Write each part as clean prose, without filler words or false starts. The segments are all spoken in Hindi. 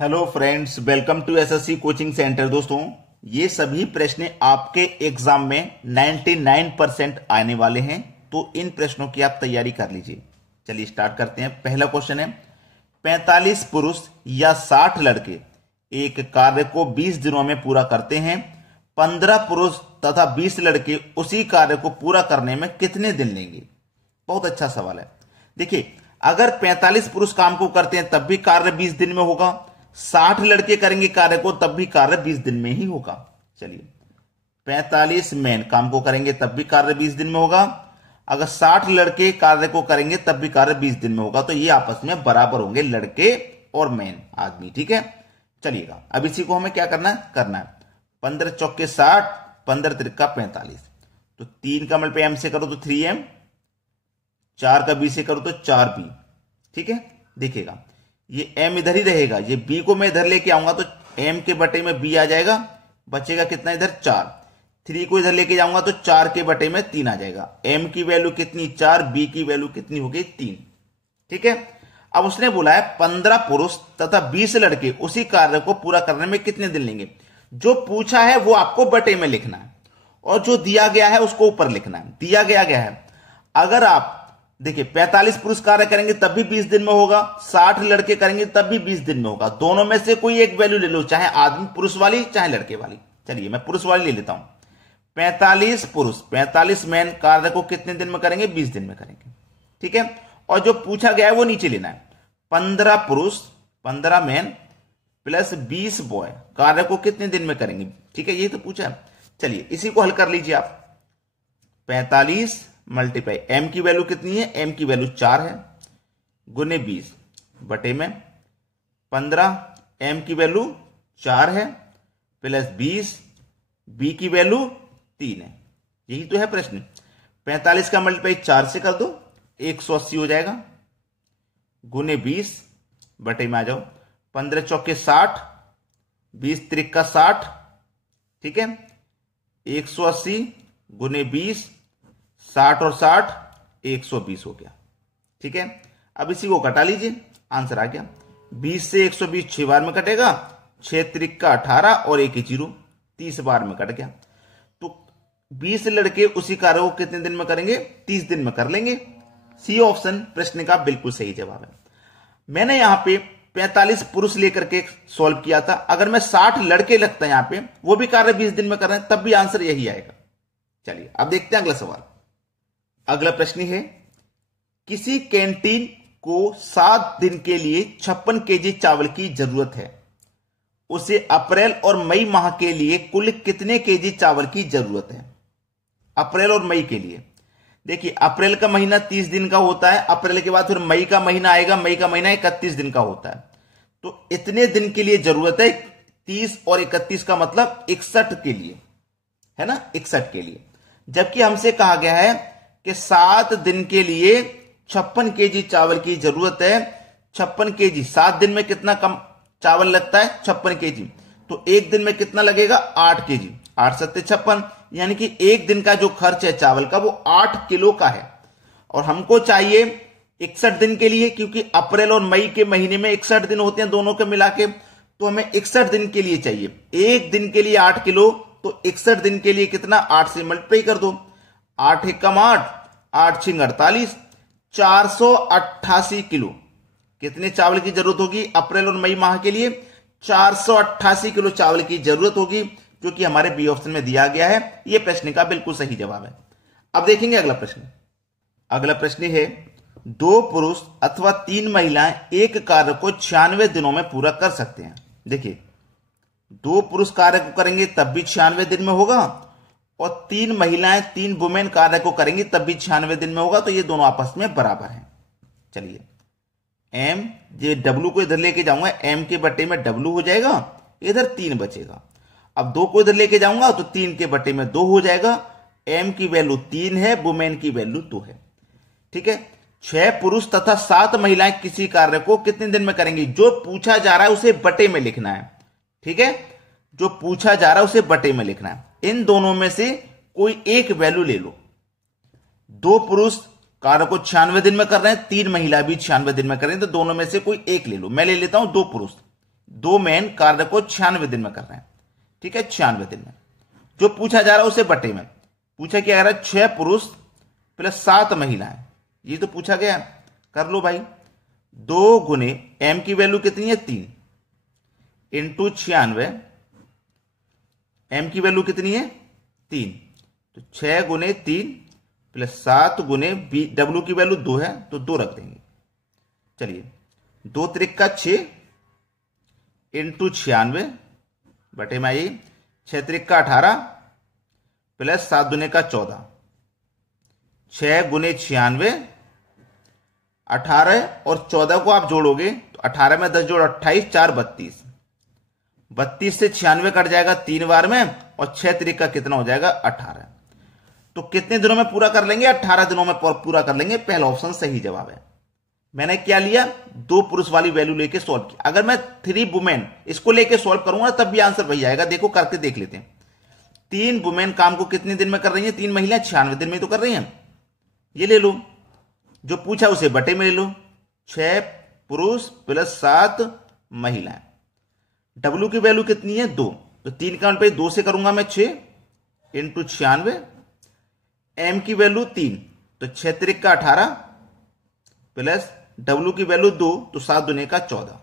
Hello friends, welcome to SSC coaching centre. दोस्तों, ये सभी प्रश्न आपके एग्जाम में 99% आने वाले हैं, तो इन प्रश्नों की आप तैयारी कर लीजिए। चलिए स्टार्ट करते हैं। पहला क्वेश्चन है, 45 पुरुष या 60 लड़के एक कार्य को 20 दिनों में पूरा करते हैं। 15 पुरुष तथा 20 लड़के उसी कार्य को पूरा करने में कितने दिन लेंगे? बहुत अच्छा सवाल है। देखिए, अगर 45 पुरुष काम को करते हैं तब भी कार्य 20 दिन में होगा, 60 लड़के करेंगे कार्य को तब भी कार्य 20 दिन में ही होगा। चलिए, 45 मैन काम को करेंगे तब भी कार्य 20 दिन में होगा, अगर 60 लड़के कार्य को करेंगे तब भी कार्य 20 दिन में होगा, तो ये आपस में बराबर होंगे, लड़के और मैन आदमी। ठीक है, चलिएगा अब इसी को हमें क्या करना है 15 चौके 60, 15 त्रिका 45, तो 3 का मल्टीप्लाई m से करो तो 3m, 4 का b से करो तो 4b। ठीक है, देखिएगा ये m इधर ही रहेगा, ये b को मैं इधर लेके आऊंगा तो m के बटे में b आ जाएगा, बचेगा कितना इधर 4। 3 को इधर लेके जाऊंगा तो 4 के बटे में 3 आ जाएगा। m की वैल्यू कितनी 4, b की वैल्यू कितनी होगी 3। ठीक है, अब उसने बोला है 15 पुरुष तथा 20 लड़के उसी कार्य को पूरा करने में कितने दिन लेंगे। जो पूछा है वो आपको बटे में लिखना है और जो दिया गया है उसको ऊपर लिखना है। दिया गया है, अगर आप देखिए 45 पुरुष कार्य करेंगे तब भी 20 दिन में होगा, 60 लड़के करेंगे तब भी 20 दिन में होगा। दोनों में से कोई एक वैल्यू ले लो, चाहे आदमी पुरुष वाली चाहे लड़के वाली। चलिए मैं पुरुष वाली ले लेता हूं। 45 पुरुष 45 मैन कार्य को कितने दिन में करेंगे? 20 दिन में करेंगे। ठीक है, और जो पूछा गया है वो नीचे लेना है। 15 पुरुष 15 मैन प्लस 20 बॉय कार्य को कितने दिन में करेंगे? ठीक है, यही तो पूछा है। चलिए इसी को हल कर लीजिए आप। 45 मल्टीप्लाई m की वैल्यू कितनी है? m की वैल्यू 4 है, गुने 20 बटे में 15, m की वैल्यू 4 है प्लस 20, b की वैल्यू 3 है। यही तो है प्रश्न। 45 का मल्टीप्लाई 4 से कर दो, 180 हो जाएगा, गुने 20 बटे में आ जाओ 15 चौके 60, 20 त्रिका 60। ठीक है, 180 गुने 20, 60 और 60 120 हो गया। ठीक है, अब इसी को कटा लीजिए, आंसर आ गया। 20 से 120 6 बार में कटेगा, 6 त्रिका 18 और 1 0, 30 बार में कट गया। तो 20 लड़के उसी कार्य को कितने दिन में करेंगे? 30 दिन में कर लेंगे। सी ऑप्शन प्रश्न का बिल्कुल सही जवाब है। मैंने यहां पे 45 पुरुष लेकर के सॉल्व किया था, अगर मैं 60 लड़के लगता है यहां पे, वो भी कार्य 20 दिन में कर रहे हैं, तब भी आंसर यही आएगा। चलिए अब देखते हैं अगला सवाल। अगला प्रश्न है, किसी कैंटीन को 7 दिन के लिए 56 केजी चावल की जरूरत है, उसे अप्रैल और मई माह के लिए कुल कितने केजी चावल की जरूरत है? अप्रैल और मई के लिए देखिए, अप्रैल का महीना 30 दिन का होता है, अप्रैल के बाद फिर मई का महीना आएगा, मई का महीना 31 दिन का होता है, तो इतने दिन के लिए जरूरत है। 30 और 31 का मतलब 61 के लिए है ना, 61 के लिए। जबकि हमसे कहा गया है कि 7 दिन के लिए 56 केजी चावल की जरूरत है। 56 केजी 7 दिन में कितना कम चावल लगता है? 56 केजी। तो एक दिन में कितना लगेगा? 8 केजी। 8 सत्ते 56, यानी कि एक दिन का जो खर्च है चावल का वो 8 किलो का है। और हमको चाहिए 61 दिन के लिए, क्योंकि अप्रैल और मई के महीने में 61 दिन होते हैं दोनों के मिला के, तो हमें 61 दिन के लिए चाहिए। एक दिन के लिए 8 किलो, तो 61 दिन के लिए कितना? 8 से मल्टीप्लाई कर दो, 8 एकम 8, 8 छिंग 48, 488 किलो। कितने चावल की जरूरत होगी अप्रैल और मई माह के लिए? 488 किलो चावल की जरूरत होगी, जो कि हमारे बी ऑप्शन में दिया गया है। यह प्रश्न का बिल्कुल सही जवाब है। अब देखेंगे अगला प्रश्न। अगला प्रश्न है, 2 पुरुष अथवा 3 महिलाएं एक कार्य को 96 दिनों में पूरा कर सकते हैं। देखिए, 2 पुरुष कार्य को करेंगे तब भी 96 दिन में होगा, और 3 महिलाएं 3 वुमेन कार्य को करेंगी तब भी 96 दिन में होगा, तो ये दोनों आपस में बराबर हैं। चलिए, m ये w को इधर लेके जाऊंगा, m के बटे में w हो जाएगा, इधर 3 बचेगा। अब 2 को इधर लेके जाऊंगा तो 3 के बटे में 2 हो जाएगा। m की वैल्यू 3 है, वुमेन की वैल्यू 2 है। ठीक है, 6 पुरुष तथा 7 महिलाएं किसी कार्य को कितने दिन में करेंगी? जो पूछा जा रहा है उसे बटे में लिखना है। ठीक है, जो पूछा जा रहा है उसे बटे में लिखना है। इन दोनों में से कोई एक वैल्यू ले लो। 2 पुरुष कार्य को 96 दिन में कर रहे हैं, 3 महिला भी 96 दिन में कर रहे हैं, तो दोनों में से कोई एक ले लो। मैं ले लेता हूं 2 पुरुष, 2 मैन कार्य को 96 दिन में कर रहे हैं, ठीक है, 96 दिन में। जो पूछा जा रहा है उसे बटे में पूछा क्या जा रहा है, 6 पुरुष प्लस 7 महिलाएं, ये तो पूछा गया। कर लो भाई, 2 गुने m की वैल्यू कितनी है 3 इंटू 96, m की वैल्यू कितनी है 3, तो 6 गुने 3 प्लस 7 गुने w की वैल्यू 2 है तो 2 रख देंगे। चलिए 2 त्रिक का 6 इंटू 96 बटे में आई 6 त्रिक का 18 प्लस 7 दुने का 14, 6 गुने 96, 18 और 14 को आप जोड़ोगे तो 18 में 10 जोड़ 28, 4 32, 32 से 96 कट जाएगा 3 बार में और 6 त्रिक का कितना हो जाएगा 18। तो कितने दिनों में पूरा कर लेंगे, 18 दिनों में पूरा कर लेंगे। पहला ऑप्शन सही जवाब है। मैंने क्या लिया, 2 पुरुष वाली वैल्यू लेके सॉल्व किया। अगर मैं 3 वुमेन इसको लेके सॉल्व करूंगा तब भी आंसर वही आएगा। देखो करके देख लेते हैं। 3 वुमेन काम को कितने दिन में कर रही हैं, 3 महिलाएं 96 दिन में तो कर रही हैं। ये ले लो, जो पूछा उसे बटे में ले लो, 6 पुरुष प्लस 7 महिलाएं। W की वैल्यू कितनी है 2, तो 3 का पे 2 से करूंगा मैं 6 इंटू 96, M की वैल्यू 3 तो 6 त्रिक का 18 प्लस W की वैल्यू 2 तो 7 दुने का 14।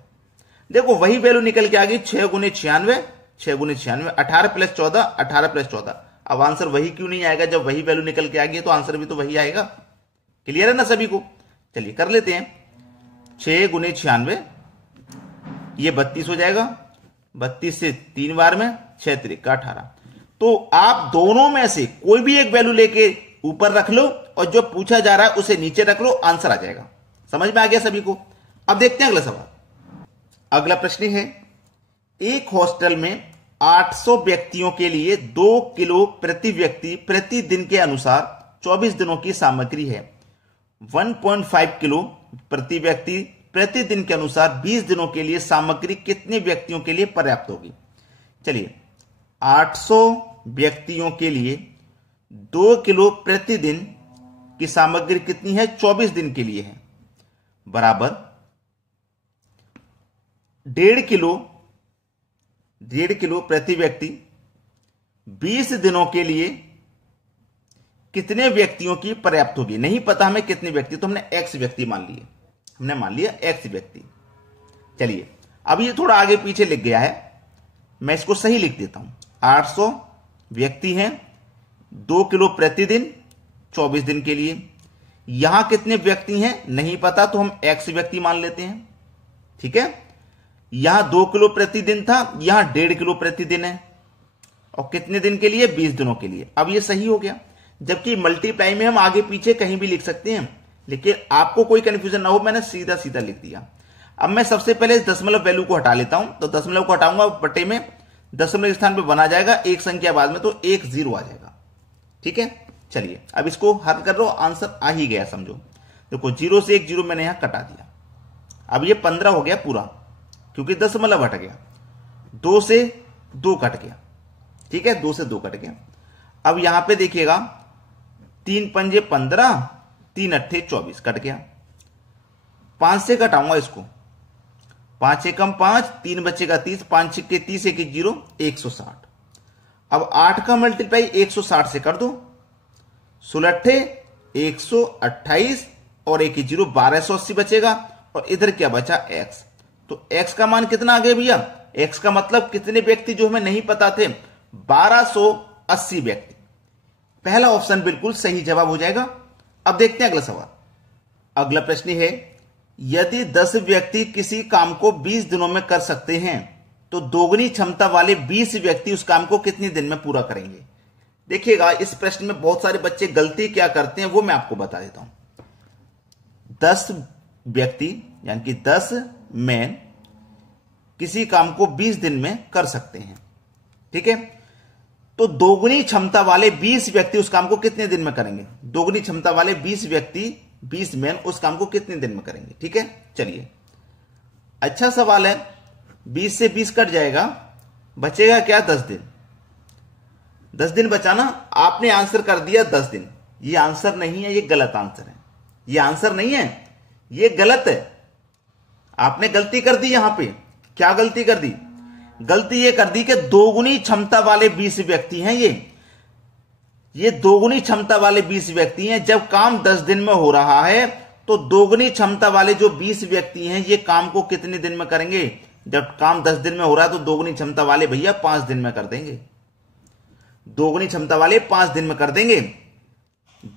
देखो वही वैल्यू निकल के आ गई 6 गुने 96, 6 गुने 96, 18 प्लस 14, 18 प्लस 14। अब आंसर वही क्यों नहीं आएगा, जब वही वैल्यू निकल के आ गई तो आंसर भी तो वही आएगा। क्लियर है ना सभी को। चलिए कर लेते हैं, 6 गुने 96 ये 32 हो जाएगा, 32 से 3 बार में 6 त्रिक का 18। तो आप दोनों में से कोई भी एक वैल्यू लेके ऊपर रख लो और जो पूछा जा रहा है उसे नीचे रख लो, आंसर आ जाएगा। समझ में आ गया सभी को। अब देखते हैं अगला सवाल। अगला प्रश्न है, एक हॉस्टल में 800 व्यक्तियों के लिए 2 किलो प्रति व्यक्ति प्रति दिन के अनुसार 24 दिनों की सामग्री है। 1.5 किलो प्रति व्यक्ति प्रति दिन के अनुसार 20 दिनों के लिए सामग्री कितने व्यक्तियों के लिए पर्याप्त होगी। चलिए 800 व्यक्तियों के लिए 2 किलो प्रतिदिन की सामग्री कितनी है, 24 दिन के लिए है, बराबर 1.5 किलो प्रति व्यक्ति 20 दिनों के लिए कितने व्यक्तियों की पर्याप्त होगी। नहीं पता हमें कितने व्यक्ति, तो हमने x व्यक्ति मान लिए, हमने मान लिया x व्यक्ति। चलिए अब ये थोड़ा आगे पीछे लिख गया है, मैं इसको सही लिख देता हूं। 800 व्यक्ति हैं 2 किलो प्रतिदिन 24 दिन के लिए। यहां कितने व्यक्ति हैं नहीं पता, तो हम x व्यक्ति मान लेते हैं, ठीक है। यहां 2 किलो प्रतिदिन था, यहां 1.5 किलो प्रतिदिन है, और कितने दिन के लिए, 20 दिनों के लिए। अब ये सही हो गया। जबकि मल्टीप्लाई में हम आगे पीछे कहीं भी लिख सकते हैं, लेकिन आपको कोई कंफ्यूजन ना हो, मैंने सीधा सीधा लिख दिया। अब मैं सबसे पहले इस दशमलव वैल्यू को हटा लेता हूं, तो दशमलव को हटाऊंगा, बटे में दशमलव स्थान पे बना जाएगा एक संख्या बाद में, तो 1 0 आ जाएगा, ठीक है। चलिए अब इसको हल कर लो, आंसर आ ही गया समझो। देखो 0 से 1 0 मैंने यहां कटा दिया। अब ये 15 हो गया पूरा, क्योंकि दशमलव हट गया। 2 से 2 कट गया, ठीक है, 2 से 2 कट गया। अब यहां पे देखिएगा 3 पंजे 15, 3 अट्ठे 24 कट गया। 5 से घटाऊंगा इसको, 5 एकम 5, 3 बचेगा 30, 5 छिक्के 30, 1 0, 160। अब 8 का मल्टीप्लाई 160 से कर दो, 16 128 और 1 0, 1280 बचेगा। और इधर क्या बचा x, तो x का मान कितना आ गया भैया, x का मतलब कितने व्यक्ति जो हमें नहीं पता थे, 1280 व्यक्ति। पहला ऑप्शन बिल्कुल सही जवाब हो जाएगा। अब देखते हैं अगला सवाल। अगला प्रश्न है, यदि 10 व्यक्ति किसी काम को 20 दिनों में कर सकते हैं तो दोगुनी क्षमता वाले 20 व्यक्ति उस काम को कितने दिन में पूरा करेंगे। देखिएगा इस प्रश्न में बहुत सारे बच्चे गलती क्या करते हैं वो मैं आपको बता देता हूं। 10 व्यक्ति यानी कि 10 मैन किसी काम को 20 दिन में कर सकते हैं, ठीक है। तो दोगुनी क्षमता वाले 20 व्यक्ति उस काम को कितने दिन में करेंगे। दोगुनी क्षमता वाले 20 व्यक्ति 20 मैन उस काम को कितने दिन में करेंगे, ठीक है। चलिए अच्छा सवाल है। 20 से 20 कट जाएगा, बचेगा क्या, 10 दिन। 10 दिन बचाना, आपने आंसर कर दिया 10 दिन। ये आंसर नहीं है, ये गलत आंसर है। ये आंसर नहीं है, ये गलत है, आपने गलती कर दी। यहां पे क्या गलती कर दी? गलती ये कर दी कि दोगुनी क्षमता वाले 20 व्यक्ति हैं ये दोगुनी क्षमता वाले 20 व्यक्ति हैं। जब काम 10 दिन में हो रहा है तो दोगुनी क्षमता वाले जो 20 व्यक्ति हैं ये काम को कितने दिन में करेंगे? जब काम 10 दिन में हो रहा है तो दोगुनी क्षमता वाले भैया 5 दिन में कर देंगे। दोगुनी क्षमता वाले 5 दिन में कर देंगे।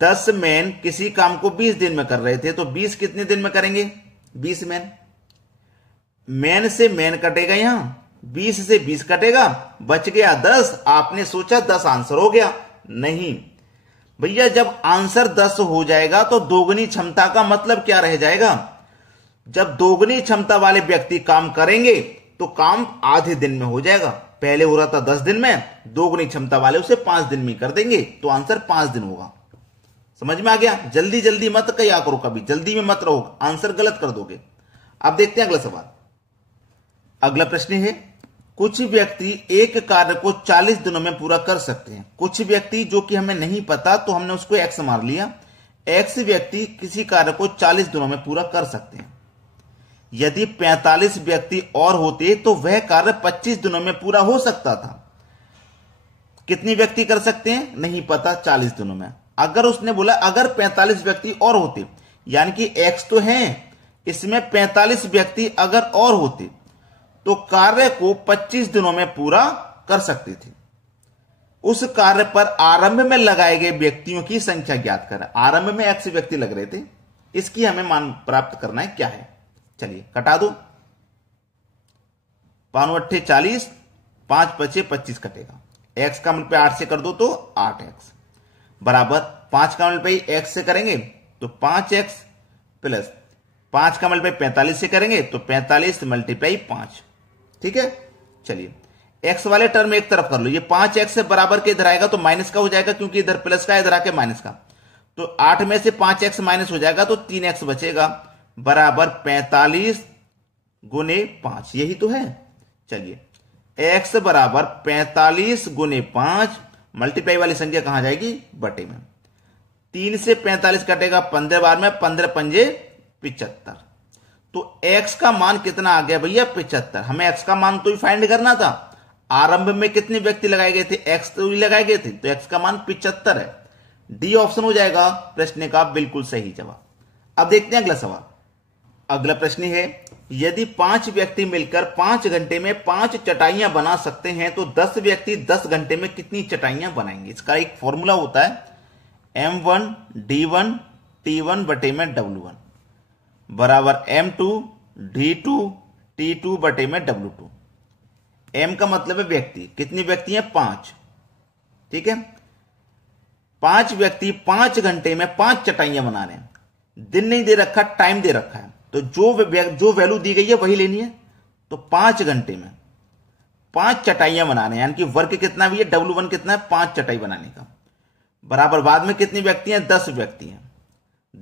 10 मैन किसी काम को 20 दिन में कर रहे थे तो 20 कितने दिन में करेंगे? 20 मैन। मैन से मैन कटेगा, यहां 20 से 20 कटेगा, बच गया 10। आपने सोचा 10 आंसर हो गया, नहीं भैया। जब आंसर 10 हो जाएगा तो दोगुनी क्षमता का मतलब क्या रह जाएगा? जब दोगुनी क्षमता वाले व्यक्ति काम करेंगे तो काम आधे दिन में हो जाएगा। पहले हो रहा था 10 दिन में, दोगुनी क्षमता वाले उसे 5 दिन में कर देंगे तो आंसर 5 दिन होगा। समझ में आ गया? जल्दी जल्दी मत किया करो, कभी जल्दी में मत रहो, आंसर गलत कर दोगे। अब देखते हैं अगला सवाल। अगला प्रश्न है, कुछ व्यक्ति एक कार्य को 40 दिनों में पूरा कर सकते हैं। कुछ व्यक्ति जो कि हमें नहीं पता तो हमने उसको एक्स मार लिया। एक्स व्यक्ति किसी कार्य को 40 दिनों में पूरा कर सकते हैं। यदि 45 व्यक्ति और होते तो वह कार्य 25 दिनों में पूरा हो सकता था। कितने व्यक्ति कर सकते हैं? नहीं पता, 40 दिनों में। अगर उसने बोला अगर 45 व्यक्ति और होते, यानी कि एक्स तो है, इसमें 45 व्यक्ति अगर और होते तो कार्य को 25 दिनों में पूरा कर सकते थे। उस कार्य पर आरंभ में लगाए गए व्यक्तियों की संख्या ज्ञात करें। आरंभ में एक्स व्यक्ति लग रहे थे, इसकी हमें मान प्राप्त करना है, क्या है? चलिए कटा दो। 5 अट्ठे 40, 5 पचे 25 कटेगा। एक्स का मल्टीप्लाई 8 से कर दो तो 8x बराबर 5 का मल्टीप्लाई एक्स से करेंगे तो 5x प्लस 5 का मल्टीप्लाई 45 से करेंगे तो 45 मल्टीप्लाई 5। ठीक है, चलिए x वाले टर्म एक तरफ कर लो। ये 5x से बराबर के इधर आएगा तो माइनस का हो जाएगा, क्योंकि इधर प्लस का इधर आके माइनस का। तो 8 में से 5x माइनस हो जाएगा तो 3x बचेगा बराबर 45 गुने 5। यही तो है। चलिए x बराबर 45 गुने 5, मल्टीप्लाई वाली संख्या कहां जाएगी? बटे में। 3 से 45 कटेगा 15 बार में, 15 पंजे 75। तो x का मान कितना आ गया भैया? 75। हमें x का मान तो ही फाइंड करना था। आरंभ में कितने व्यक्ति लगाए गए थे? x तो ही लगाए गए थे, तो x का मान 75 है। डी ऑप्शन हो जाएगा प्रश्न का बिल्कुल सही जवाब। अब देखते हैं अगला सवाल। अगला प्रश्न है, यदि 5 व्यक्ति मिलकर 5 घंटे में 5 चटाइयां बना सकते हैं तो 10 व्यक्ति 10 घंटे में कितनी चटाइयां बनाएंगे? इसका एक फॉर्मूला होता है M1 D1 T1 बटे में W1 बराबर M2 D2 T2 बटे में W2। M का मतलब है व्यक्ति, कितने व्यक्ति हैं? 5। ठीक है, 5 व्यक्ति 5 घंटे में 5 चटाइयां बना रहे हैं। दिन नहीं दे रखा, टाइम दे रखा है, तो जो वैल्यू दी गई है वही लेनी है। तो 5 घंटे में 5 चटाइयां बनाने, यानी कि वर्क कितना भी है? W1 कितना है? 5 चटाई बनाने का बराबर। बाद में कितने व्यक्ति हैं? 10 व्यक्ति हैं।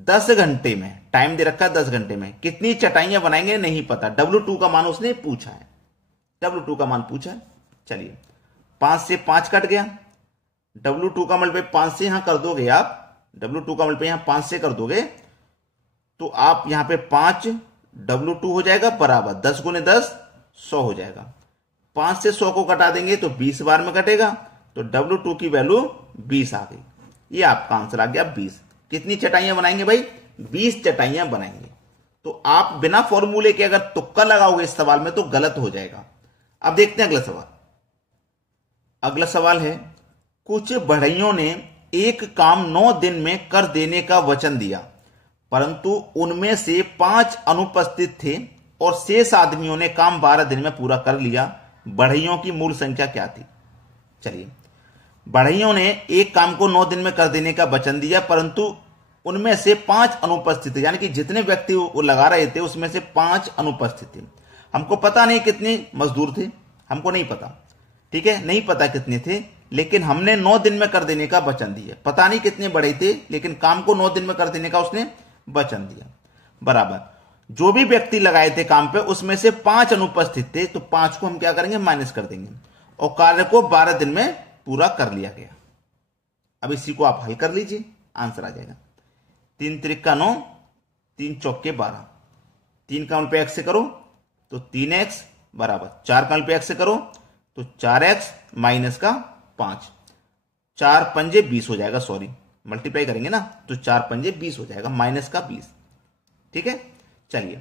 10 घंटे में, टाइम दे रखा है 10 घंटे में, कितनी चटाइयां बनाएंगे नहीं पता। W2 का मान उसने पूछा है, W2 का मान पूछा है। चलिए 5 से 5 कट गया। W2 का मल्टीप्लाई 5 से यहां कर दोगे आप, W2 का मल्टीप्लाई यहां 5 से कर दोगे तो आप यहां पे 5 W2 हो जाएगा बराबर 10 गुने 10 100 हो जाएगा। 5 से 100 को कटा देंगे तो 20 बार में कटेगा, तो W2 की वैल्यू 20 आ गई। ये आपका आंसर आ गया 20। कितनी चटाइयां बनाएंगे भाई? 20 चटाइयां बनाएंगे। तो आप बिना फॉर्मूले के अगर तुक्का लगाओगे इस सवाल में तो गलत हो जाएगा। अब देखते हैं अगला सवाल। अगला सवाल है, कुछ बढ़इयों ने एक काम 9 दिन में कर देने का वचन दिया, परंतु उनमें से 5 अनुपस्थित थे और शेष आदमियों ने काम 12 दिन में पूरा कर लिया। बढ़इयों की मूल संख्या क्या थी? चलिए, बढ़इयों ने एक काम को 9 दिन में कर देने का वचन दिया, परंतु उनमें से 5 अनुपस्थित थे, यानी कि जितने व्यक्ति वो लगा रहे थे उसमें से 5 अनुपस्थित थे। हमको पता नहीं कितने मजदूर थे, हमको नहीं पता। ठीक है, नहीं पता कितने थे, लेकिन हमने 9 दिन में कर देने का वचन दिया। पता नहीं कितने बढ़ई थे, लेकिन काम को 9 दिन में कर देने का उसने वचन दिया। बराबर जो भी व्यक्ति लगाए थे काम पे उसमें से 5 अनुपस्थित थे, तो 5 को हम क्या करेंगे? माइनस कर देंगे, और कार्य को 12 दिन में पूरा कर लिया गया। अब इसी को आप हल कर लीजिए, आंसर आ जाएगा। 3 त्रिका 9, 3 चौके 12, 3 का मल्टीप्लाई x से करो तो 3x बराबर 4 का मल्टीप्लाई x से करो तो 4x माइनस का 5, 4 पंजे 20 हो जाएगा, सॉरी मल्टीप्लाई करेंगे ना तो 4 पंजे 20 हो जाएगा, माइनस का 20। ठीक है, चलिए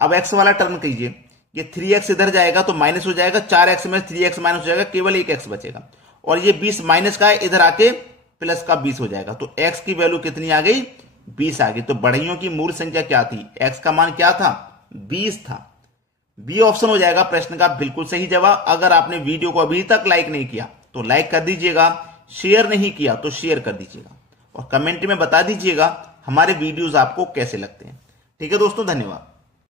अब x वाला टर्म कीजिए, ये 3x इधर जाएगा तो माइनस हो जाएगा, 4x में 3x माइनस हो जाएगा, केवल एक x बचेगा, और ये 20 माइनस का है, इधर आके प्लस का 20 हो जाएगा, तो x की वैल्यू कितनी आ गई, 20 आ गई। तो बढ़इयों की मूल संख्या क्या थी, x का मान क्या था, 20 था। बी ऑप्शन हो जाएगा प्रश्न का बिल्कुल सही जवाब। अगर आपने वीडियो को अभी तक लाइक नहीं किया तो लाइक कर दीजिएगा, शेयर नहीं किया तो शेयर कर दीजिएगा, और कमेंट में बता दीजिएगा हमारे वीडियोस आपको कैसे लगते हैं। ठीक है दोस्तों, धन्यवाद।